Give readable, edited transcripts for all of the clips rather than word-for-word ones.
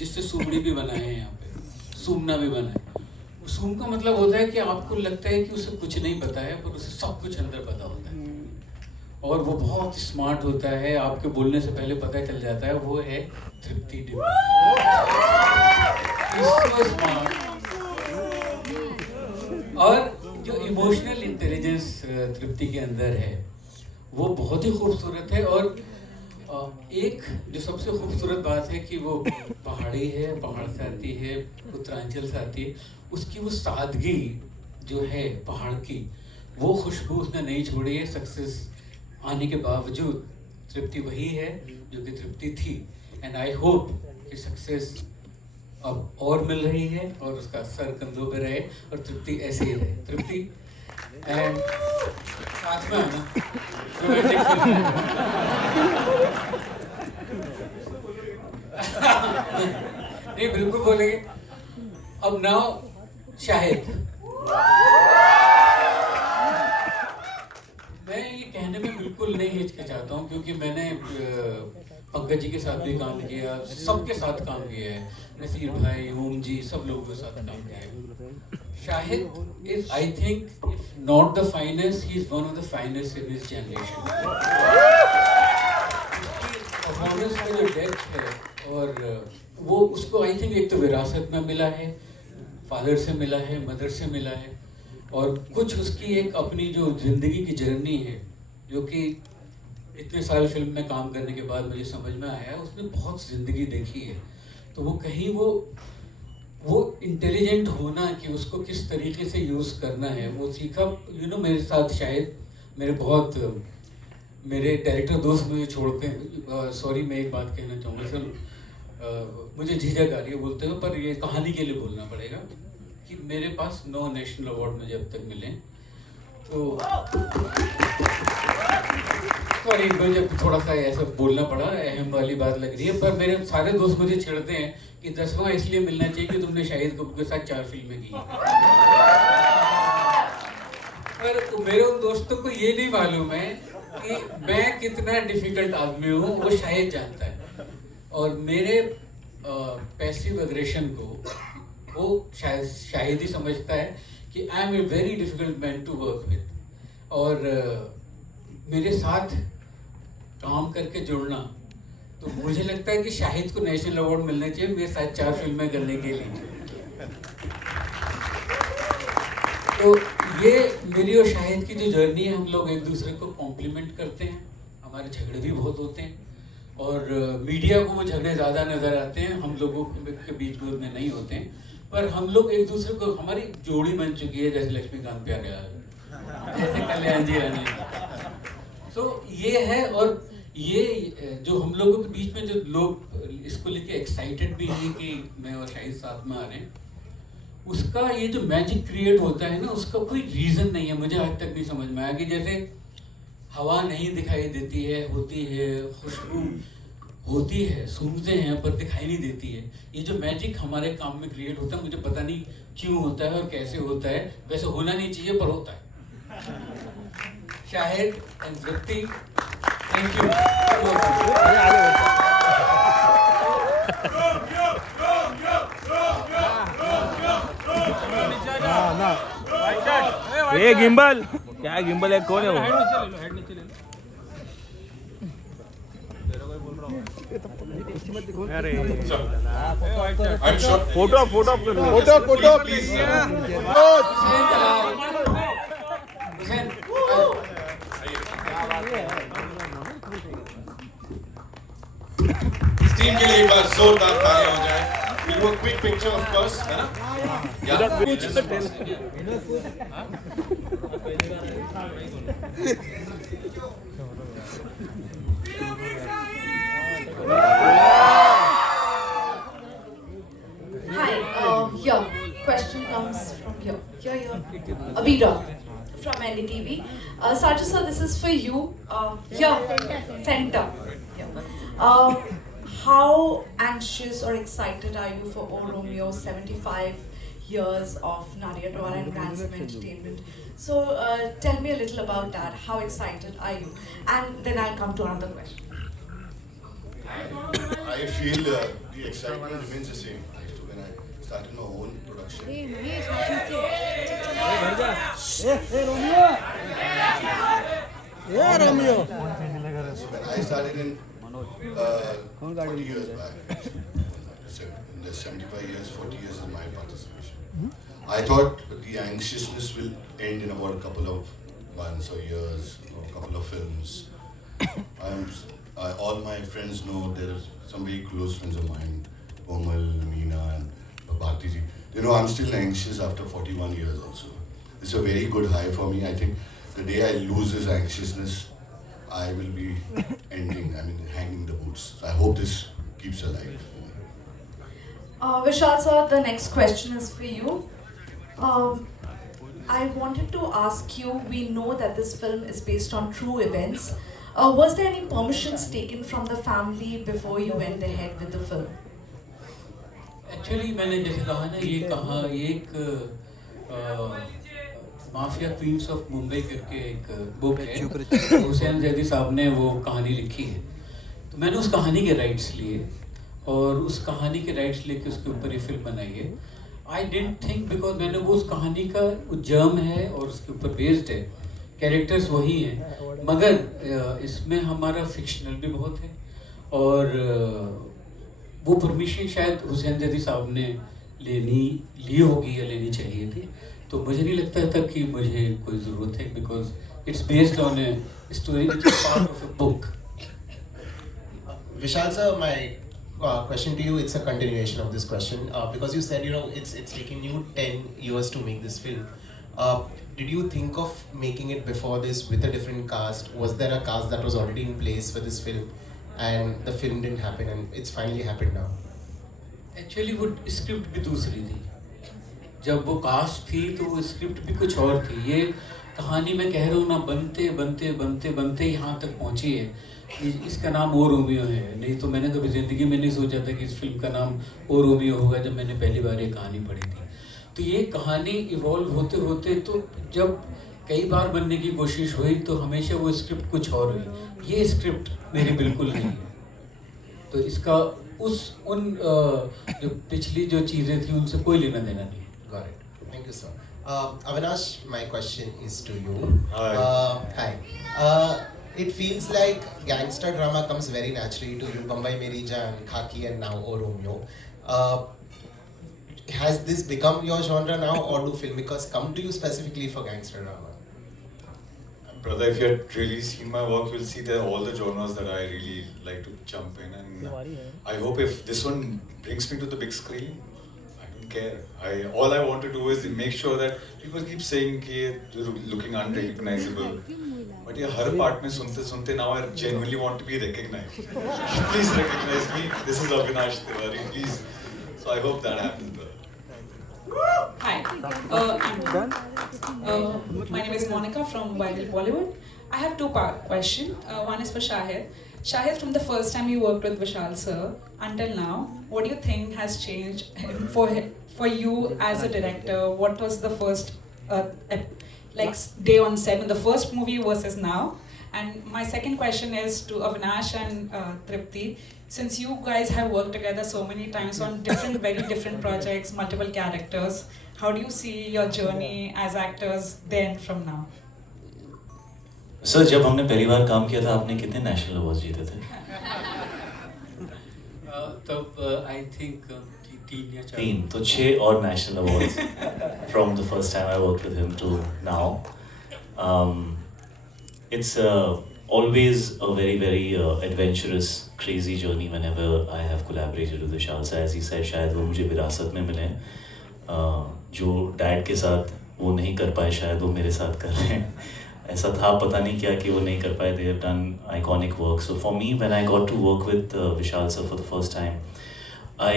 जिससे सुमड़ी भी बनाए हैं यहाँ पे, सूमना भी बना है। सूम का मतलब होता है कि आपको लगता है कि उसे कुछ नहीं पता है, पर उसे सब कुछ अंदर पता होता है और वो बहुत स्मार्ट होता है, आपके बोलने से पहले पता चल जाता है। वो है तृप्ति डिम्पल। और जो इमोशनल इंटेलिजेंस तृप्ति के अंदर है वो बहुत ही खूबसूरत है। और एक जो सबसे खूबसूरत बात है कि वो पहाड़ी है, पहाड़ से आती है, उत्तरांचल से आती है, उसकी वो सादगी जो है पहाड़ की, वो खुशबू उसने नहीं छोड़ी है। सक्सेस आने के बावजूद तृप्ति वही है जो कि तृप्ति थी। एंड आई होप कि सक्सेस अब और मिल रही है और उसका सर कंधों पे रहे और तृप्ति ऐसे ही रहे। तृप्ति एंड साथ में आना रोमांटिक फिल्म नहीं बिल्कुल बोलेंगे। अब नाउ शाहिद, मैं ये कहने में बिल्कुल नहीं हिचकिचाता हूँ क्योंकि मैंने पंकज जी के साथ भी काम किया, सबके साथ काम किया है, नसीर भाई, ओम जी, सब लोगों के साथ काम किया है। Shahid is, I think, if not the finest, he is one of the finest in his generation. Performance का जो डेप्थ है और वो उसको आई थिंक एक तो विरासत में मिला है, फादर से मिला है, मदर से मिला है, और कुछ उसकी एक अपनी जो जिंदगी की जर्नी है जो कि इतने साल फिल्म में काम करने के बाद मुझे समझ में आया, उसने बहुत ज़िंदगी देखी है। तो वो कहीं वो इंटेलिजेंट होना कि उसको किस तरीके से यूज़ करना है वो सीखा। मेरे साथ शायद मेरे डायरेक्टर दोस्त मुझे छोड़ते हैं। सॉरी, मैं एक बात कहना चाहूँगा सर, मुझे झिझक आ रही है बोलते हुए, पर ये कहानी के लिए बोलना पड़ेगा कि मेरे पास 9 नेशनल अवार्ड मुझे अब तक मिले। तो सॉरी, मुझे थोड़ा सा ऐसा बोलना पड़ा, अहम वाली बात लग रही है, पर मेरे सारे दोस्त मुझे छेड़ते हैं कि 10वां इसलिए मिलना चाहिए कि तुमने शाहिद कपूर के साथ 4 फिल्में की। पर मेरे उन दोस्तों को ये नहीं मालूम है कि मैं कितना डिफिकल्ट आदमी हूँ, वो शायद जानता है। और मेरे पैसिव एग्रेशन को वो शायद ही समझता है कि I am a very difficult man to work with. और मेरे साथ काम करके जुड़ना, तो मुझे लगता है कि शाहिद को नेशनल अवार्ड मिलना चाहिए मेरे साथ 4 फिल्में करने के लिए। तो ये मेरी और शाहिद की जो जर्नी है, हम लोग एक दूसरे को कॉम्प्लीमेंट करते हैं, हमारे झगड़े भी बहुत होते हैं और मीडिया को वो झगड़े ज़्यादा नज़र आते हैं, हम लोगों के बीच में उतने नहीं होते हैं, पर हम लोग एक दूसरे को, हमारी जोड़ी बन चुकी है जैसे लक्ष्मीकांत प्यारेलाल, जैसे कल्याण जी रानी। तो ये है। और ये जो हम लोगों के बीच में जो लोग इसको लेके एक्साइटेड भी हैं कि मैं और शाहिद साथ में आ रहे हैं, उसका ये जो मैजिक क्रिएट होता है ना, उसका कोई रीज़न नहीं है। मुझे आज तक नहीं समझ में आया कि जैसे हवा नहीं दिखाई देती है, होती है, खुशबू होती है, सूंघते हैं पर दिखाई नहीं देती है, ये जो मैजिक हमारे काम में क्रिएट होता है, मुझे पता नहीं क्यों होता है और कैसे होता है। वैसे होना नहीं चाहिए पर होता है। Shahid and Tripti, thank you. ये गिम्बल क्या है? गिम्बल है, कौन है वो? अरे फोटो प्लीज। इस टीम के लिए एक बार जोरदार तालियां हो जाए। We'll do a quick picture of course, है ना? Hi, your question comes from here. Abida from NDTV. Sarju sir, this is for you. Center. How anxious or excited are you for O Romeo 75 years of Nadia Dwara and Ransom Entertainment? So tell me a little about that. How excited are you? And then I'll come to another question. I feel the excitement remains the same. When I started my own production, so when I started in 40 years back, so in the 75 years, 40 years is my participation. I thought the anxiousness will end in about a couple of months or years, or a couple of films. All my friends know there's some very close friends of mine, Komal, Meena, and Bharti ji. They know I'm still anxious after 41 years also. It's a very good high for me. I think the day I lose this anxiousness, I will be hanging the boots. So I hope this keeps alive. Vishal sir, the next question is for you. I wanted to ask you, we know that this film is based on true events. Was there any permissions taken from the family before you went ahead with the film? Actually मैंने जैसे कहा ना, ये कहा एक mafia queen's of Mumbai करके एक book है, हुसैन जैदी साहब ने वो कहानी लिखी है। तो मैंने उस कहानी के राइट्स लिए और उस कहानी के राइट्स लेके उसके ऊपर ये फिल्म बनाई है। आई डेंट थिंक, बिकॉज मैंने वो उस कहानी का जर्म है और उसके ऊपर बेस्ड है, कैरेक्टर्स वही हैं, मगर इसमें हमारा फिक्शनल भी बहुत है और वो परमिशन शायद हुसैन जैदी साहब ने ली होगी या लेनी चाहिए थी। तो मुझे नहीं लगता था कि मुझे कोई ज़रूरत है, because it's based on a story which is part of a book. Vishal sir, my question to you, it's a continuation of this question because you said it's taking you 10 years to make this film. Did you think of making it before this with a different cast? Was there a cast that was already in place for this film and the film didn't happen and it's finally happened now? Actually वो script भी दूसरी थी। जब वो cast थी तो वो script भी कुछ और थी। ये कहानी मैं कह रहा हूँ ना, बनते बनते बनते बनते यहाँ तक पहुँची है। इसका नाम ओ रोमियो है, नहीं तो मैंने कभी ज़िंदगी में नहीं सोचा था कि इस फिल्म का नाम ओ रोमियो होगा जब मैंने पहली बार ये कहानी पढ़ी थी। तो ये कहानी इवॉल्व होते होते तो जब कई बार बनने की कोशिश हुई तो हमेशा वो स्क्रिप्ट कुछ और हुई। ये स्क्रिप्ट मेरी बिल्कुल नहीं है। तो इसका उन जो पिछली जो चीज़ें थी उनसे कोई लेना देना नहीं। Got it. Thank you, sir. Avinash, my question is to you. Hi. It feels like gangster drama comes very naturally to you. Bombay Meri Jaan, Khaki, and now O Romeo. Has this become your genre now, or do filmmakers come to you specifically for gangster drama? Brother, if you had really seen my work, you'll see there are all the genres that I really like to jump in, and I hope if this one brings me to the big screen, I don't care. All I want to do is make sure that people keep saying that you're looking unrecognizable. But yeah, her part में सुनते now I genuinely want to be recognized. Please recognize me. This is Avinash Tiwari. Please. So I hope that happens, brother. Hi, my name is Monica from Vital Bollywood. I have two-part question. One is for Shahid. Shahid, from the first time you worked with Vishal sir until now, what do you think has changed for you as a director? What was the first day on set in the first movie versus now? And my second question is to Avinash and Tripti. Since you guys have worked together so many times on very different projects, multiple characters, how do you see your journey as actors then from now? Sir, जब हमने पहली बार काम किया था आपने कितने national awards जीते थे? तब आई थिंक 3 या 4। 3, तो 6 और national awards from the first time I worked with him to now. It's always a very adventurous, crazy journey whenever I have collaborated with Vishal sir. As he said, शायद वो मुझे विरासत में मिले, जो डैड के साथ वो नहीं कर पाए शायद वो मेरे साथ कर रहे हैं। ऐसा था, पता नहीं क्या कि वो नहीं कर पाए। They have done iconic work. So for me, when I got to work with Vishal sir for the first time, I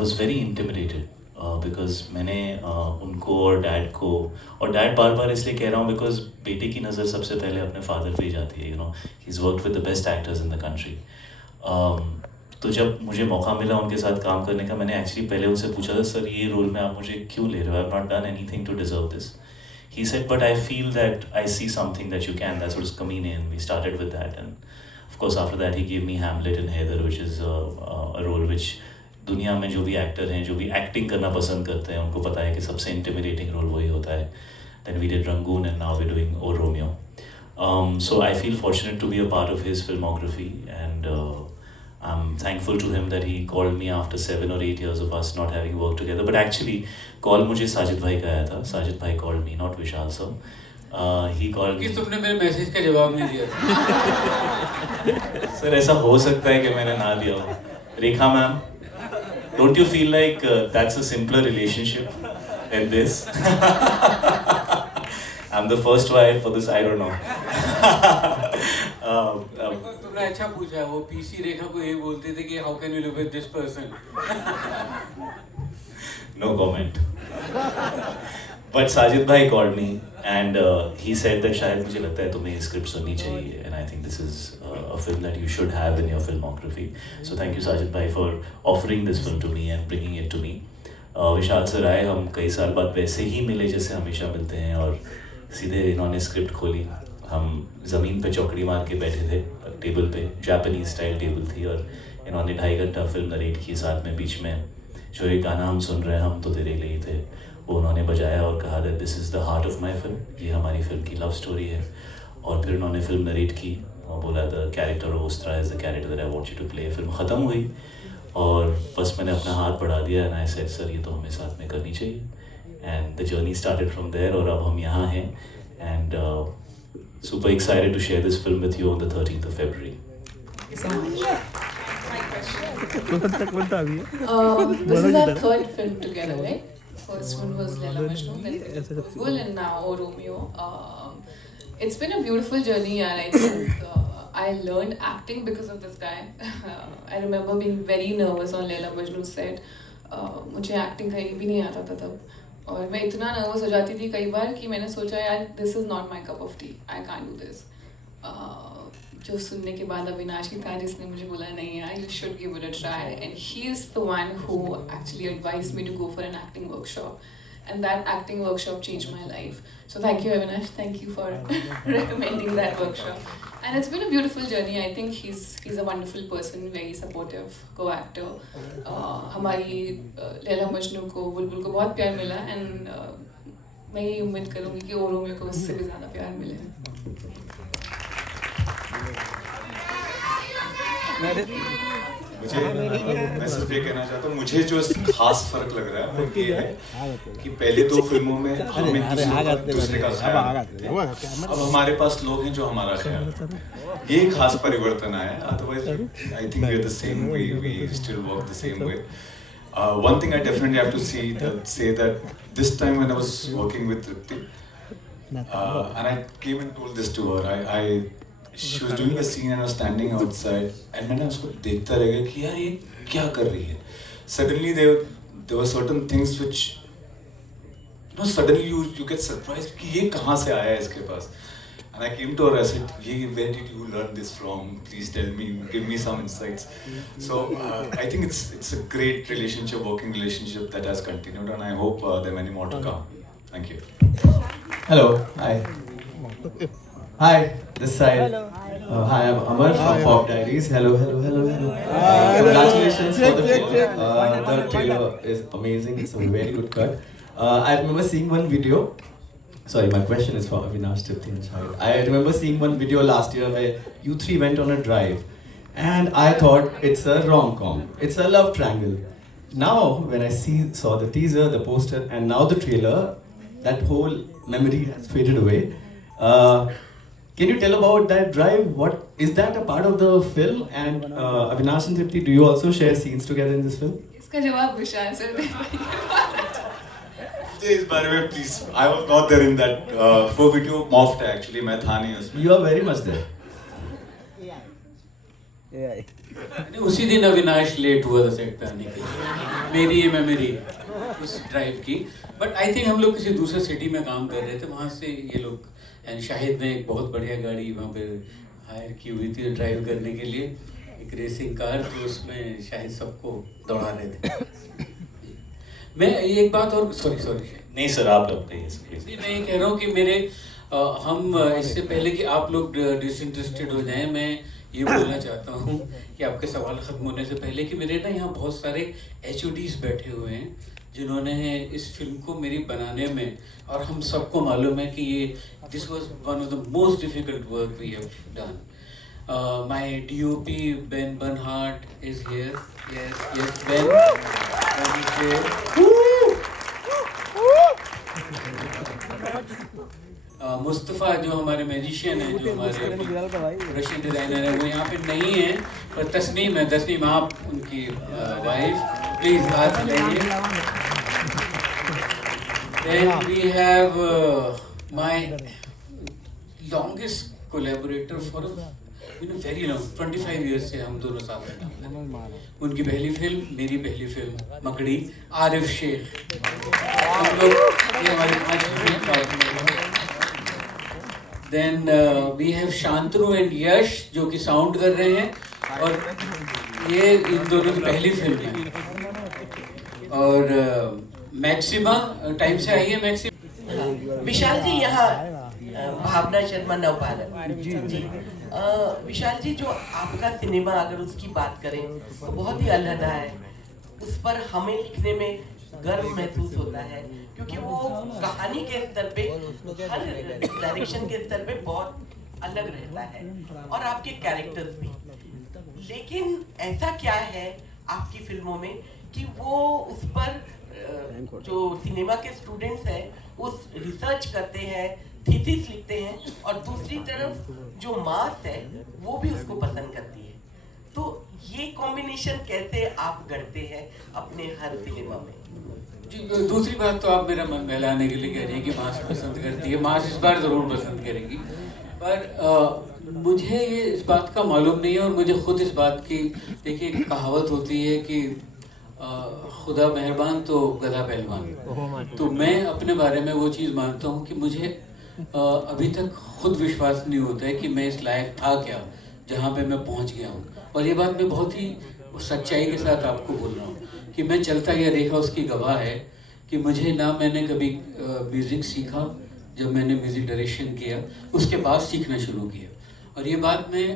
was very intimidated because मैंने उनको और डैड को, और डैड बार इसलिए कह रहा हूँ बिकॉज बेटे की नज़र सबसे पहले अपने फादर पे ही जाती है। he's worked with the best actors in the country. तो जब मुझे मौका मिला उनके साथ काम करने का, मैंने एक्चुअली पहले उनसे पूछा था, सर ये रोल में आप मुझे क्यों ले रहे हो? I have not done anything to deserve this. He said, but I feel that I see something that you can. That's what Kamine, and we started with that. And Of course, after that he gave me Hamlet and Heather, which is a role which दुनिया में जो भी actor हैं, जो भी acting करना पसंद करते हैं, उनको पता है कि सबसे इंटिमिडेटिंग रोल वही होता है. Then we did Rangoon and now we're doing O Romeo. So I feel fortunate to be a part of his filmography, and I'm thankful to him that he called me after 7 or 8 years of us not having worked together. But actually, call मुझे साजिद भाई का आया था. साजिद भाई called me, not Vishal sir. He called me. कि तुमने मेरे message का जवाब नहीं दिया. सर ऐसा हो सकता है कि मैंने ना दिया हो. रेखा ma'am, don't you feel like that's a simpler relationship than this? I'm the first wife for this, I don't know. तुमने अच्छा पूछा. वो पीसी रेखा को यही बोलते थे कि how can you live with this person? No comment. But Sajid bhai called me and he said that शायद मुझे लगता है तुम्हें स्क्रिप्ट सुननी चाहिए, and I think this is a film that you should have in your filmography. So thank you Sajid bhai for offering this film to me and bringing it to me. Vishal sir आए, हम कई साल बाद वैसे ही मिले जैसे हमेशा मिलते हैं, और सीधे इन्होंने स्क्रिप्ट खोली. हम ज़मीन पे चौकड़ी मार के बैठे थे टेबल पे, जापानीज स्टाइल टेबल थी, और इन्होंने 2.5 घंटा फिल्म नरेट की. साथ में बीच में जो ये गाना हम सुन रहे हैं, हम तो तेरे लिए थे, वो उन्होंने बजाया और कहा that this is the heart of my film, ये हमारी फिल्म की लव स्टोरी है. और फिर उन्होंने फिल्म नरेट की और बोला the character of Ustara is the character that I want you to play. Film ख़त्म हुई और बस मैंने अपना हाथ बढ़ा दिया एंड आई सेड सर ये तो हमें साथ में करनी चाहिए. And the journey started from there, और अब हम यहाँ हैं. And super excited to share this film with you on the 13th of February. Thank you so much. My question. This is our third film together, right? First one was Laila Majnu, then Bulbul, and now O Romeo. It's been a beautiful journey, and I think I learned acting because of this guy. I remember being very nervous on Laila Majnu set. मुझे acting कहीं भी नहीं आता था तब, और मैं इतना नर्वस हो जाती थी कई बार कि मैंने सोचा यार this is not my cup of T, I can't do this. जो सुनने के बाद अविनाश ही था जिसने मुझे बोला नहीं यार you should give it a try, and he is the one who actually advised me to go for an acting workshop, and that acting workshop changed my life. So thank you Avinash, thank you for recommending that workshop, and it's been a beautiful journey. I think he's a wonderful person, very supportive co-actor. हमारी लैला मजनू को बुलबुल को बहुत प्यार मिला, and मैं ये उम्मीद करूँगी कि ओ रोमियो को उससे भी ज़्यादा प्यार मिले. मुझे मैं सिर्फ ये कहना चाहता हूँ, मुझे जो खास फर्क लग रहा है वो ये है कि पहले 2 फिल्मों में हम एक दूसरे का ख्याल रखते थे, अब हमारे पास लोग हैं जो हमारा ख्याल रखते हैं. ये खास परिवर्तन आया. Otherwise I think we are the same way, we still work the same way. One thing I definitely have to say that this time when I was working with Tripti, and I came and told this to her, she was doing a scene and I was standing outside, and मैंने उसको देखता रह गया कि यार ये क्या कर रही है. Suddenly there were certain things which suddenly you get surprised कि ये कहाँ से आया है इसके पास. And I came to her, I said, where did you learn this from? Please tell me, give me some insights. So I think it's a great relationship, working relationship that has continued, and I hope there are many more to come. Thank you. Hello, hi. Hi, this side. Hi, I'm Amar from Pop Diaries. Hello. Congratulations for the trailer. The trailer is amazing. It's a very good cut. I remember seeing one video. Sorry, my question is for Avinash, Tripti and Shahid. I remember seeing one video last year where you 3 went on a drive, and I thought it's a rom-com. It's a love triangle. Now, when I saw the teaser, the poster, and now the trailer, that whole memory has faded away. Can you tell about that drive? What is that a part of the film? And Avinash and Tripti, do you also share scenes together in this film? इसका जवाब विशाल sir दे. मुझे इस बारे में please, I was not there in that वो video morphed है actually, मैं था नहीं उसमें. You are very much there. उसी दिन अविनाश लेट हुआ था सेट पे आने के लिए. मेरी ये मेमोरी उस ड्राइव की. बट आई थिंक हम लोग किसी दूसरे सिटी में काम कर रहे थे, वहाँ से ये लोग, एंड शाहिद ने एक बहुत बढ़िया गाड़ी वहाँ पे हायर की हुई थी ड्राइव करने के लिए, एक रेसिंग कार, तो उसमें शाहिद सबको दौड़ा रहे थे. मैं एक बात और सॉरी नहीं सर, आप लोग कहिए. मैं ये कह रहा हूँ कि मेरे हम इससे पहले कि आप लोग डिसइंटरेस्टेड हो जाएं, मैं ये बोलना चाहता हूँ कि आपके सवाल ख़त्म होने से पहले कि मेरे ना यहाँ बहुत सारे HODs बैठे हुए हैं जिन्होंने इस फिल्म को मेरी बनाने में, और हम सबको मालूम है कि ये this was one of the most difficult work we have done. My DOP Ben Bernhardt is here. Yes, Ben. Ben is here. Mustafa जो हमारे मैजिशियन हैं, जो हमारे रशियन डिज़ाइनर हैं, वो यहाँ पे नहीं है, पर तस्नीम आप उनकी वाइफ, प्लीज़ हाथ मिलाइए. Then we have my longest collaborator for very long, 25 years से हम दोनों साथ में काम कर रहे हैं. उनकी पहली फिल्म, मेरी पहली फिल्म मकड़ी, आरिफ शेख. हम लोग ये हमारी 5 फिल्म साथ में. Then we have Shantanu and यश जो कि साउंड कर रहे हैं, और ये इन दोनों की पहली फिल्म है. और मैक्सिमा टाइम से आई है. मैक्सिमा विशाल जी यहाँ भावना शर्मा नवभारत जी. विशाल जी, जो आपका सिनेमा अगर उसकी बात करें तो बहुत ही अलग है. उस पर हमें लिखने में गर्व महसूस होता है क्योंकि वो कहानी के स्तर पे, हर डायरेक्शन के स्तर पे बहुत अलग रहता है, और आपके कैरेक्टर्स भी. लेकिन ऐसा क्या है आपकी फिल्मों में कि वो उस पर जो सिनेमा के स्टूडेंट्स हैं उस रिसर्च करते हैं, थीसिस लिखते हैं, और दूसरी तरफ जो मास है वो भी उसको पसंद करती है. तो ये कॉम्बिनेशन कैसे आप गढ़ते हैं अपने हर सिनेमा में? जी, दूसरी बात तो आप मेरा मन बहलाने के लिए कह रही है कि मास पसंद करती है. मास इस बार ज़रूर पसंद करेगी, पर मुझे ये इस बात का मालूम नहीं है, और मुझे खुद इस बात की, देखिए कहावत होती है कि खुदा मेहरबान तो गधा पहलवान. तो मैं अपने बारे में वो चीज़ मानता हूँ कि मुझे अभी तक खुद विश्वास नहीं होता है कि मैं इस लायक था क्या जहाँ पे मैं पहुँच गया हूँ. और ये बात मैं बहुत ही सच्चाई के साथ आपको बोल रहा हूँ कि मैं चलता या देखा उसकी गवाह है कि मुझे ना मैंने कभी म्यूज़िक सीखा. जब मैंने म्यूज़िक डायरेक्शन किया उसके बाद सीखना शुरू किया. और ये बात मैं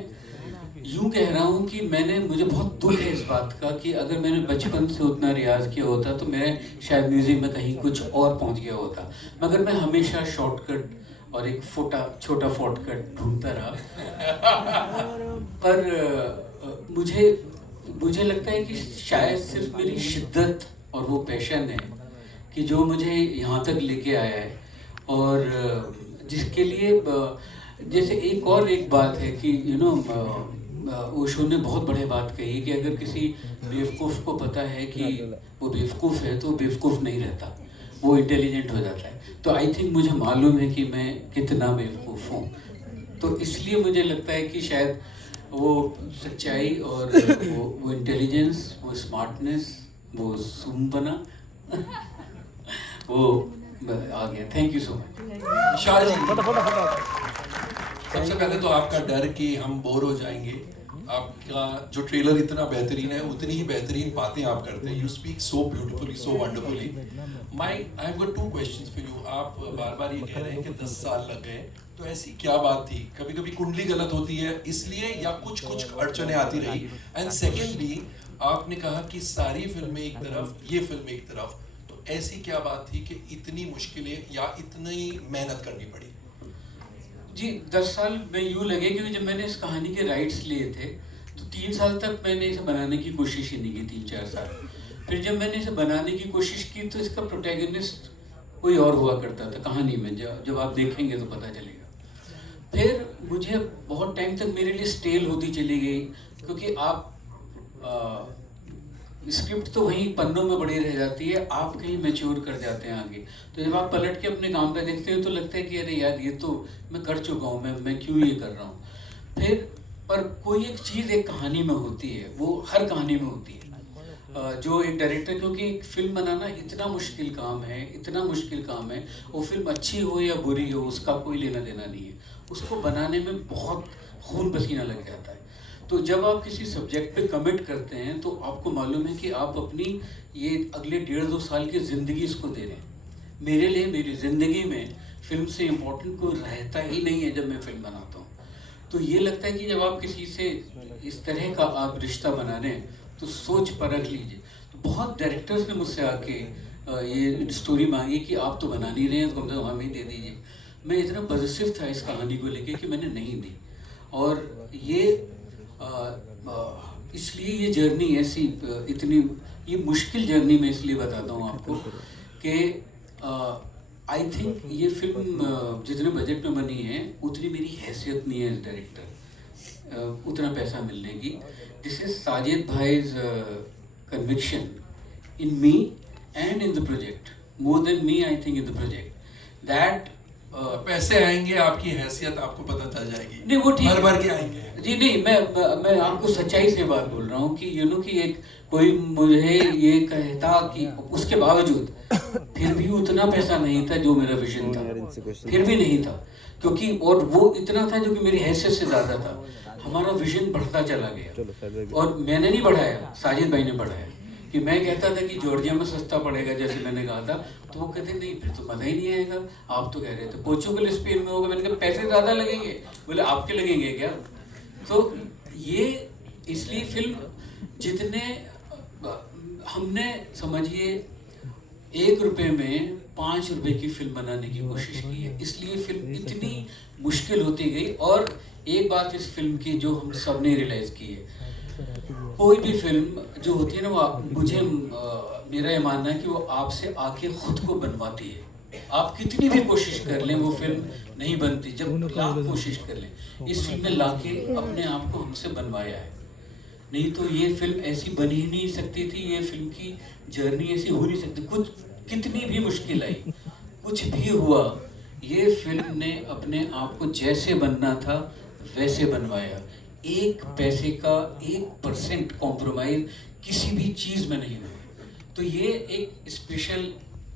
यूँ कह रहा हूँ कि मुझे बहुत दुख है इस बात का कि अगर मैंने बचपन से उतना रियाज किया होता तो मैं शायद म्यूज़िक में कहीं कुछ और पहुँच गया होता. मगर मैं हमेशा शॉर्टकट और एक छोटा शॉर्टकट ढूंढता रहा. पर मुझे लगता है कि शायद सिर्फ मेरी शिद्दत और वो पैशन है कि जो मुझे यहाँ तक लेके आया है, और जिसके लिए जैसे एक बात है कि ओशो ने बहुत बड़े बात कही कि अगर किसी बेवकूफ़ को पता है कि वो बेवकूफ़ है तो बेवकूफ़ नहीं रहता, वो इंटेलिजेंट हो जाता है. तो आई थिंक मुझे मालूम है कि मैं कितना बेवकूफ़ हूँ. तो इसलिए मुझे लगता है कि शायद वो सच्चाई और वो इंटेलिजेंस, वो स्मार्टनेस, वो सुनपना वो आ गया. Thank you so much. Vishal ji, सबसे पहले तो आपका डर कि हम बोर हो जाएंगे. आपका जो ट्रेलर इतना बेहतरीन है, उतनी ही बेहतरीन बातें आप करते हैं. You speak so beautifully, so wonderfully. I have got 2 questions for you. आप बार बार ये कह रहे हैं कि 10 साल लग गए, तो ऐसी क्या बात थी? कभी कभी कुंडली गलत होती है इसलिए, या कुछ अड़चने आती रही? एंड सेकेंडली, आपने कहा कि सारी फिल्में एक तरफ, ये फिल्म एक तरफ, तो ऐसी क्या बात थी कि इतनी मुश्किलें या इतनी मेहनत करनी पड़ी? जी, 10 साल में यूँ लगे क्योंकि जब मैंने इस कहानी के राइट्स लिए थे तो 3 साल तक मैंने इसे बनाने की कोशिश ही नहीं की. 3-4 साल. फिर जब मैंने इसे बनाने की कोशिश की तो इसका प्रोटैगनिस्ट कोई और हुआ करता था कहानी में. जब आप देखेंगे तो पता चलेगा. फिर मुझे बहुत टाइम तक मेरे लिए स्टेल होती चली गई क्योंकि आप स्क्रिप्ट तो वहीं पन्नों में बड़ी रह जाती है, आप कहीं मैच्योर कर जाते हैं आगे. तो जब आप पलट के अपने काम पे देखते हैं तो लगता है कि अरे यार ये तो मैं कर चुका हूँ, मैं क्यों ये कर रहा हूँ. फिर पर कोई एक चीज़ एक कहानी में होती है, वो हर कहानी में होती है. जो एक डायरेक्टर, क्योंकि एक फिल्म बनाना इतना मुश्किल काम है, वो फिल्म अच्छी हो या बुरी हो उसका कोई लेना देना नहीं है. उसको बनाने में बहुत खून पसीना लग जाता है. तो जब आप किसी सब्जेक्ट पे कमिट करते हैं तो आपको मालूम है कि आप अपनी ये अगले 1.5-2 साल की ज़िंदगी इसको दे रहे हैं. मेरे लिए मेरी ज़िंदगी में फिल्म से इम्पोर्टेंट कोई रहता ही नहीं है जब मैं फिल्म बनाता हूँ. तो ये लगता है कि जब आप किसी से इस तरह का आप रिश्ता बना रहे हैं तो सोच परख लीजिए। तो बहुत डायरेक्टर्स ने मुझसे आके ये स्टोरी मांगी कि आप तो बना नहीं रहे हैं, तो कम से कम हमें ही दे दीजिए। मैं इतना पॉजिटिव था इस कहानी को लेके कि मैंने नहीं दी। और ये इसलिए ये जर्नी ऐसी इतनी ये मुश्किल जर्नी मैं इसलिए बताता हूँ आपको कि आई थिंक ये फिल्म जितने बजट में बनी है उतनी मेरी हैसियत नहीं है एज डायरेक्टर, उतना पैसा मिलने की। दिस इज साजिद भाईज conviction in me and in the project, more than me I think in the project that पैसे आएंगे, आपकी हैसियत आपको पता चल जाएगी। नहीं वो ठीक भर के आएंगे जी। नहीं मैं आपको सच्चाई से बात बोल रहा हूँ कि यू नो कि एक कोई मुझे ये कहता कि उसके बावजूद फिर भी उतना पैसा नहीं था जो मेरा विजन था, फिर भी नहीं था, क्योंकि और वो इतना था जो कि मेरी हैसियत से ज़्यादा था। हमारा विजन बढ़ता चला गया और मैंने नहीं बढ़ाया, साजिद भाई ने बढ़ाया। कि मैं कहता था कि जॉर्जिया में सस्ता पड़ेगा जैसे मैंने कहा था, तो वो कहते नहीं फिर तो मज़ा ही नहीं आएगा। आप तो कह रहे थे पोर्चुगल स्पेन में होगा, मैंने कहा पैसे ज़्यादा लगेंगे, बोले आपके लगेंगे क्या। तो ये इसलिए फिल्म जितने हमने समझिए 1 रुपये में 5 रुपये की फिल्म बनाने की कोशिश की है, इसलिए फिल्म इतनी मुश्किल होती गई। और एक बात इस फिल्म की जो हम सब ने रियलाइज़ की है, कोई भी फिल्म जो होती है ना वो मेरा ये मानना है कि वो आपसे आके खुद को बनवाती है। आप कितनी भी कोशिश कर लें वो फिल्म नहीं बनती, जब लाख कोशिश कर लें। इस फिल्म में लाके अपने आप को हमसे बनवाया है, नहीं तो ये फिल्म ऐसी बन ही नहीं सकती थी, ये फिल्म की जर्नी ऐसी हो नहीं सकती। कुछ कितनी भी मुश्किल आई, कुछ भी हुआ, ये फिल्म ने अपने आप को जैसे बनना था वैसे बनवाया। 1 पैसे का 1% कॉम्प्रोमाइज किसी भी चीज़ में नहीं हुआ। तो ये एक स्पेशल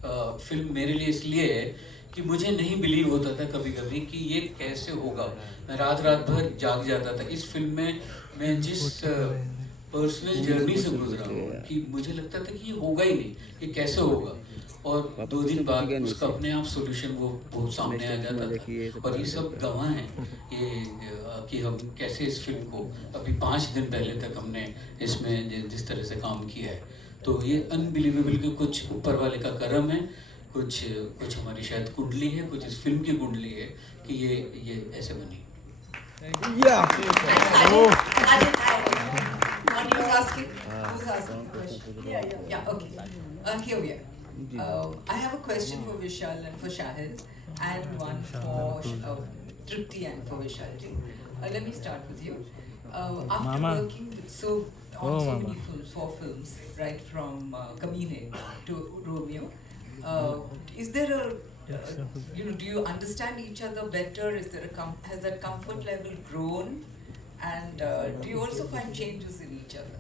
फिल्म मेरे लिए इसलिए है कि मुझे नहीं बिलीव होता था कभी कभी कि ये कैसे होगा। मैं रात भर जाग जाता था। इस फिल्म में मैं जिस पर्सनल जर्नी से गुजरा हूँ कि मुझे लगता था कि ये होगा ही नहीं, ये कैसे होगा। और 2 दिन बाद उसका अपने आप सोल्यूशन वो सामने आ जाता था। और ये सब गवाह हैं ये कि हम कैसे इस फिल्म को अभी 5 दिन पहले तक हमने इसमें जिस तरह से काम किया है। तो ये अनबिलीवेबल कि कुछ ऊपर वाले का करम है, कुछ हमारी शायद कुंडली है, कुछ इस फिल्म की कुंडली है कि ये ऐसे बनी। I have a question for Vishal and for Shahid, and one for Tripti and for Vishal too. Let me start with you. After working on so many films, 4 films, right from Kamine to Romeo, is there a do you understand each other better? Is there has that comfort level grown? And do you also find changes in each other?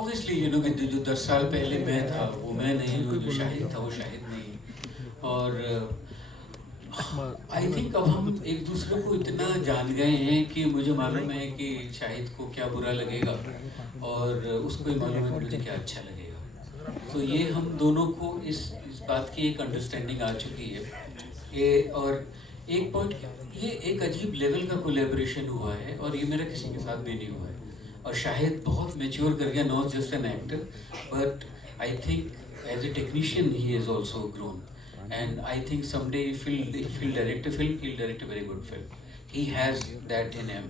Obviously, कि जो 10 साल पहले मैं था वो मैं नहीं हूँ, जो शाहिद था वो शाहिद नहीं। और आई थिंक अब हम एक दूसरे को इतना जान गए हैं कि मुझे मालूम है कि शाहिद को क्या बुरा लगेगा और उसको ही मालूम है मुझे क्या अच्छा लगेगा। तो ये हम दोनों को इस बात की एक अंडरस्टैंडिंग आ चुकी है। और एक पॉइंट, ये एक अजीब लेवल का कोलैबोरेशन हुआ है और ये मेरा किसी के साथ भी नहीं हुआ है। और शाहिद बहुत मैच्योर कर गया, not just an actor but I think as a technician he is also grown. And I think someday if he'll direct a film, he'll direct a very good film. He has that in him.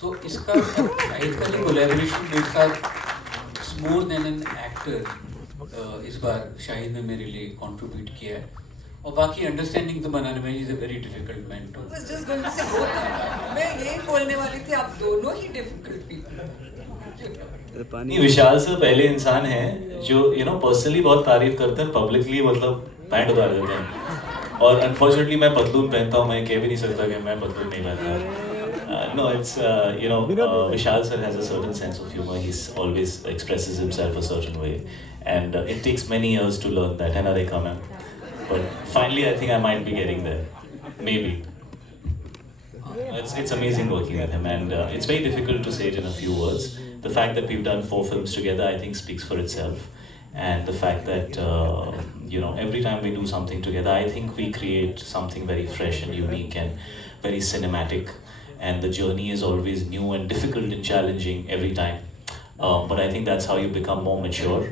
So इसका शाहिद का जो collaboration मेरे साथ more than an actor इस बार शाहिद ने मेरे लिए contribute किया है। और बाकी अंडरस्टैंडिंग तो बनाने में is a very difficult man to. मैं यही बोलने वाली थी, आप दोनों ही डिफिकल्ट पीपल। नहीं, विशाल सर पहले इंसान हैं जो पर्सनली बहुत तारीफ करते हैं, पब्लिकली मतलब पैंट उतार देते हैं। और अनफॉर्चुनेटली मैं पतलून पहनता हूँ, मैं कह भी नहीं सकता कि मैं पतलून नहीं पहनता। No, it's Vishal sir has a certain sense of humor. He's always expresses himself a certain way, and it takes many years to learn that. है ना रेखा ma'am? But finally, I think I might be getting there. Maybe. It's amazing working with him, and it's very difficult to say it in a few words. The fact that we've done 4 films together, I think, speaks for itself. And the fact that every time we do something together, I think we create something very fresh and unique and very cinematic. and the journey is always new and difficult and challenging every time. But I think that's how you become more mature.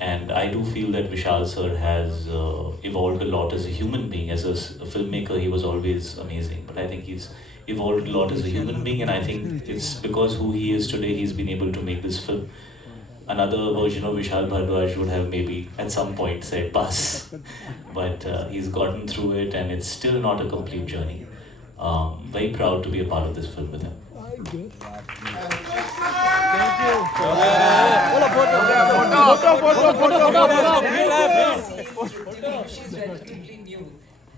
And I do feel that Vishal sir has evolved a lot as a human being. As a filmmaker, he was always amazing, but I think he's evolved a lot as a human being, and I think it's because who he is today, he's been able to make this film. Another version of Vishal Bhardwaj would have maybe at some point said pass, but he's gotten through it, and it's still not a complete journey. Very proud to be a part of this film with him. She's relatively new.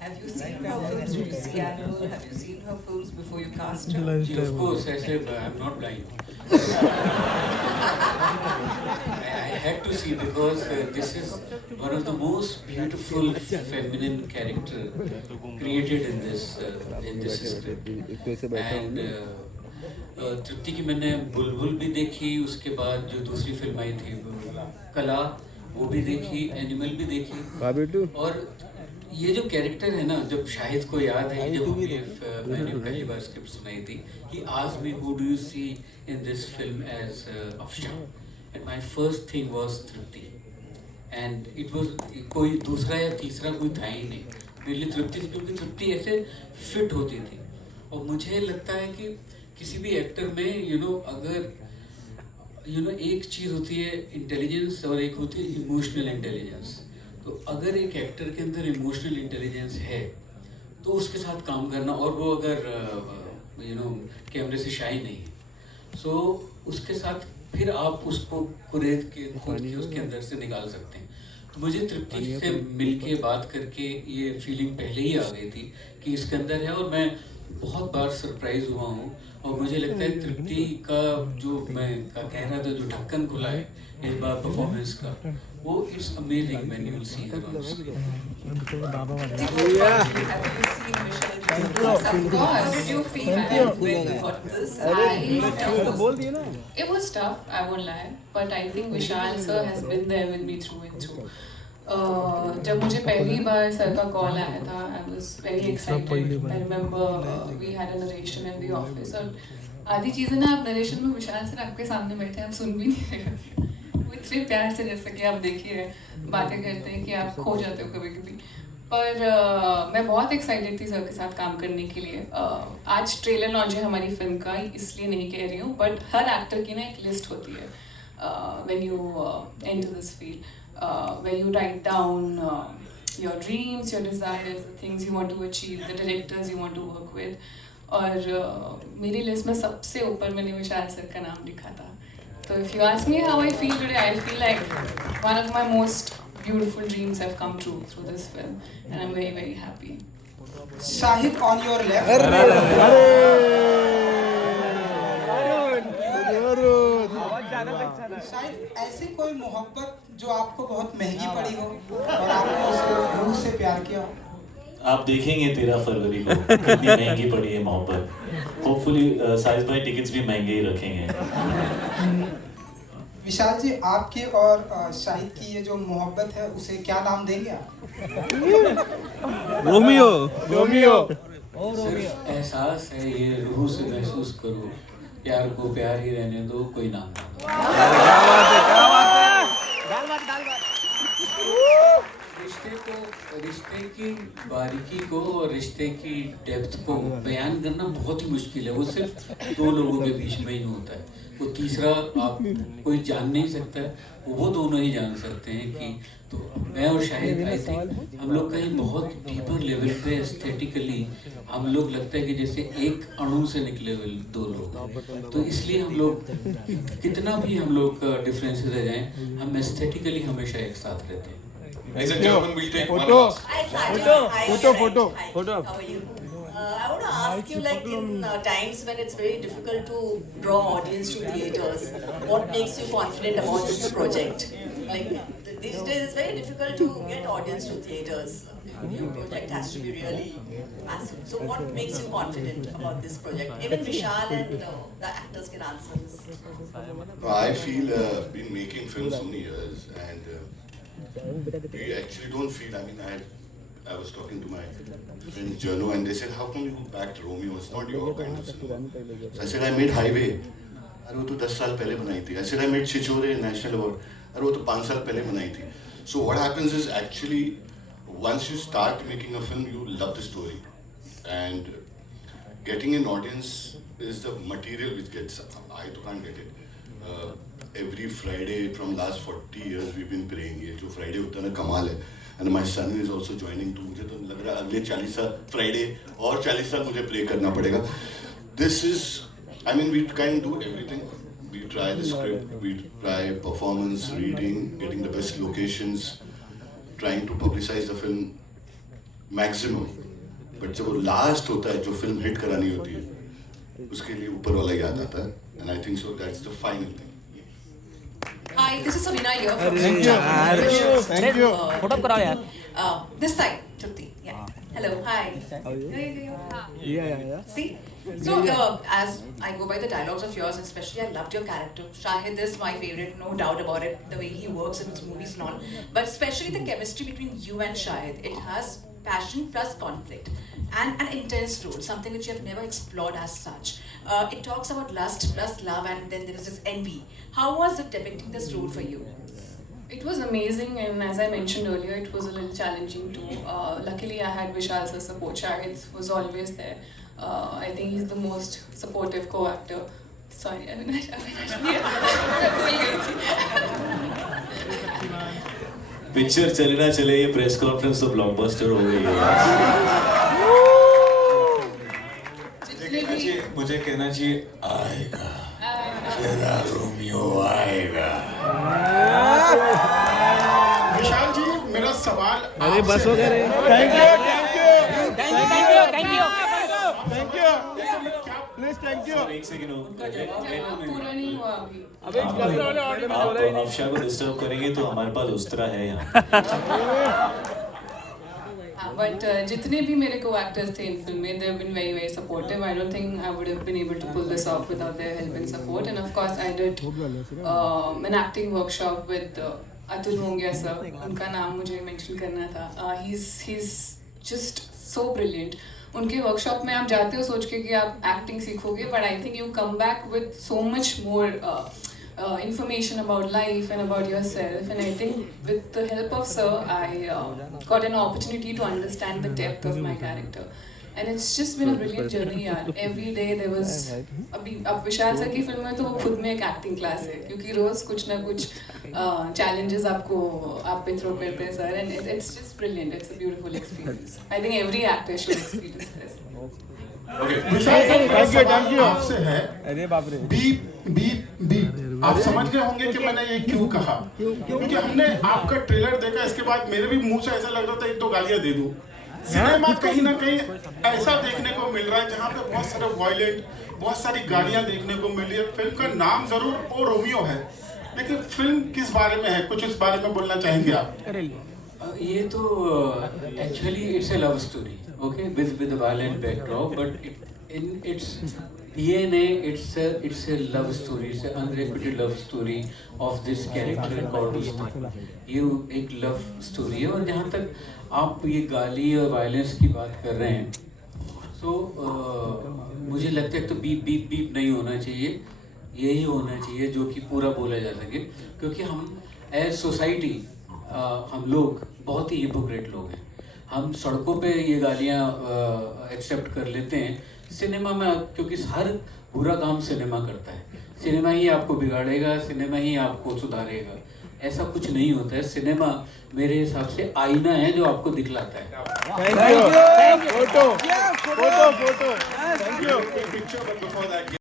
Have you seen her films with Scandal? Have you seen her films before you cast her? Of course, I said I'm not blind. I had to see because this is one of the most beautiful feminine character created in this script. And तृप्ति की मैंने बुलबुल भी देखी, उसके बाद जो दूसरी film आई थी कला, वो भी देखी, एनिमल भी देखी. और ये जो कैरेक्टर है ना, जब शाहिद को याद है, जब मैंने पहली बार स्क्रिप्ट सुनाई थी, he asked me who do you see in this film as Afshan, and my first thing was Tripti, and it was कोई दूसरा या तीसरा कोई था ही नहीं, मेरे लिए तृप्ति थी, क्योंकि तृप्ति ऐसे फिट होती थी. और मुझे लगता है कि किसी भी एक्टर में अगर एक चीज़ होती है इंटेलिजेंस और एक होती है इमोशनल इंटेलिजेंस. तो अगर एक एक्टर के अंदर इमोशनल इंटेलिजेंस है तो उसके साथ काम करना, और वो अगर कैमरे से शाई नहीं है, सो उसके साथ फिर आप उसको कुरेद के खोद के उसके अंदर से निकाल सकते हैं. तो मुझे तृप्ति से मिलके बात करके ये फीलिंग पहले ही आ गई थी कि इसके अंदर है, और मैं बहुत बार सरप्राइज हुआ हूँ. और मुझे लगता है तृप्ति का जो मैं कह रहा था, जो ढक्कन खुला है इस बार परफॉर्मेंस का, वो it's amazing when you will see her on screen. How did you feel when you got this? It was tough, I won't lie, but I think Vishal sir has been there with me through and through. जब मुझे पहली बार sir का call आया था, I was very excited. I remember we had a narration in the office, और आधी चीज़ें ना आप नरेशन में विशाल सर आपके सामने बैठे आप सुन भी नहीं रहे. वो इतने प्यार से, जैसा कि आप देखिए बातें करते हैं कि आप खो जाते हो कभी कभी. पर मैं बहुत एक्साइटेड थी सर के साथ काम करने के लिए. आज ट्रेलर लॉन्च है हमारी फिल्म का, इसलिए नहीं कह रही हूँ, बट हर एक्टर की ना एक लिस्ट होती है when you enter this field, where you write down your dreams, your desires, the things you want to achieve, the directors you want to work with. और मेरी लिस्ट में सबसे ऊपर मैंने विशाल सर का नाम लिखा था. So if you ask me how I feel today, I feel like one of my most beautiful dreams have come true through this film, and I'm very, very happy. Shahid, on your left. शायद ऐसी कोई मोहब्बत जो आपको बहुत महंगी पड़ी हो और आपने उसे रूह से प्यार किया हो. आप देखेंगे 13 फरवरी को कितनी महंगी पड़ी है मोहब्बत. होपफुली साइज बाय टिकट्स भी महंगे ही रखेंगे. विशाल जी, आपकी और शाहिद की ये जो मोहब्बत है उसे क्या नाम देंगे आप? रोमियो. सिर्फ एहसास है, ये रूह से महसूस करो, प्यार को प्यार ही रहने दो, कोई नाम ना दो. रिश्ते की बारीकी को और रिश्ते की डेप्थ को बयान करना बहुत ही मुश्किल है. वो सिर्फ दो लोगों के बीच में ही होता है. वो तीसरा आप कोई जान नहीं सकता है, वो दोनों ही जान सकते हैं. कि तो मैं और शाहिद, आई थिंक हम लोग कहीं बहुत डीपर लेवल पे एस्थेटिकली हम लोग लगता है कि जैसे एक अणु से निकले हुए दो लोग. तो इसलिए हम लोग कितना भी हम लोग डिफरेंसेस रह जाएं, हम एस्थेटिकली हमेशा एक साथ रहते हैं. Ladies and gentlemen, we'll take one last. Photo. How are you? I want to ask you, like in times when it's very difficult to draw audience to theaters, what makes you confident about this project? Like these days, it's very difficult to get audience to theaters. Your project has to be really massive. So, what makes you confident about this project? Even Vishal and the actors can answer this. No, I feel been making films so many years, and we actually don't feel. I mean, I was talking to my friend Jano, and they said, "How come you backed Romeo? It's not your kind of cinema." So I said, "I made Highway." अरे वो तो 10 साल पहले बनाई थी. I said, "I made Chichore National Award." अरे वो तो 5 साल पहले बनाई थी. So what happens is actually once you start making a film, you love the story, and getting an audience is the material which gets. I can't get it. Every Friday from last 40 years we've been praying. ये जो Friday होता है ना कमाल है. And my son is also joining too. मुझे तो लग रहा है अगले 40 साल Friday और 40 साल मुझे pray करना पड़ेगा. This is, I mean, we kind of do everything. We try the script, we try performance, reading, getting the best locations, trying to publicize the film maximum. But जब वो last होता है, जो film hit करानी होती है, उसके लिए ऊपर वाला याद आता है. And I think so that's the final thing. Hi, this is Sabina here from Thank you. Thank you. Photo कराओ यार. This side, Trupti. Yeah. Hello. Hi. How are you? Yeah. See? So, as I go by the dialogues of yours, especially I loved your character. Shahid is my favorite, no doubt about it, the way he works in his movies and all. But especially the chemistry between you and Shahid, it has passion plus conflict and an intense role, something which you have never explored as such. It talks about lust plus love, and then there is this envy. How was it depicting this role for you? It was amazing, and as I mentioned earlier, it was a little challenging too. Luckily, I had Vishal's support. Shahid was always there. I think he's the most supportive co-actor. Sorry, Avinash. Picture चले ना चले, ये press conference तो blockbuster हो गई है. मुझे कहना चाहिए आएगा, तेरा रोमियो आएगा. विशाल जी, मेरा सवाल अरे बस हो गया रे. Thank you. Please, thank you. एक सेकंड पूरा नहीं हुआ अभी. आप अफशा को डिस्टर्ब करेंगे तो हमारे पास उस्तरा है यहाँ. But जितने भी मेरे co-actors थे इन फिल्म में, they've been very very supportive. I don't think I would have been able to pull this off without their help and support. And of course, I did an acting workshop with Atul Mongia sir. उनका नाम मुझे mention करना था. He's just so brilliant. उनके workshop में आप जाते हो सोच के कि आप एक्टिंग सीखोगे, but I think you come back with so much more information about life and about yourself, and I think with the help of sir, I got an opportunity to understand the depth of my character, and it's just been a brilliant journey यार. Every day there was, अभी अब विशाल sir की film में तो वो खुद में एक एक्टिंग क्लास है, क्योंकि रोज कुछ ना कुछ challenges आपको आप पे थ्रो करते हैं sir, and it's just brilliant. It's a beautiful experience. I think every actor should experience this. Vishal sir, Thank you. आपसे है. अरे बाप रे. बीप आप समझ गए होंगे कि मैंने ये क्यों कहा, क्योंकि हमने आपका ट्रेलर देखा, इसके बाद मेरे भी मुंह से ऐसा लग रहा था एक दो गालियां दे दूं. सिनेमा कहीं ना कहीं ऐसा देखने को मिल रहा है जहाँ पे बहुत सारे वायलेंट, बहुत सारी गालियां देखने को मिल रही है. फिल्म का नाम जरूर ओ रोमियो है, लेकिन फिल्म किस बारे में है, कुछ इस बारे में बोलना चाहेंगे आप? ये तो actually it's a love story, okay, with violent backdrop, but in its DNA, it's a love story. It's an unrequited love story of this character called Rustam. ये एक love story है. और जहाँ तक आप ये गाली और वायलेंस की बात कर रहे हैं, तो मुझे लगता है तो बीप बीप बीप नहीं होना चाहिए, यही होना चाहिए जो कि पूरा बोला जा सके, क्योंकि हम एज सोसाइटी हम लोग बहुत ही हिपोक्रेट लोग हैं. हम सड़कों पे ये गालियाँ एक्सेप्ट कर लेते हैं. सिनेमा में क्योंकि हर बुरा काम सिनेमा करता है, सिनेमा ही आपको बिगाड़ेगा, सिनेमा ही आपको सुधारेगा. ऐसा कुछ नहीं होता है. सिनेमा मेरे हिसाब से आईना है जो आपको दिखलाता है. Thank you. Photo. Thank you.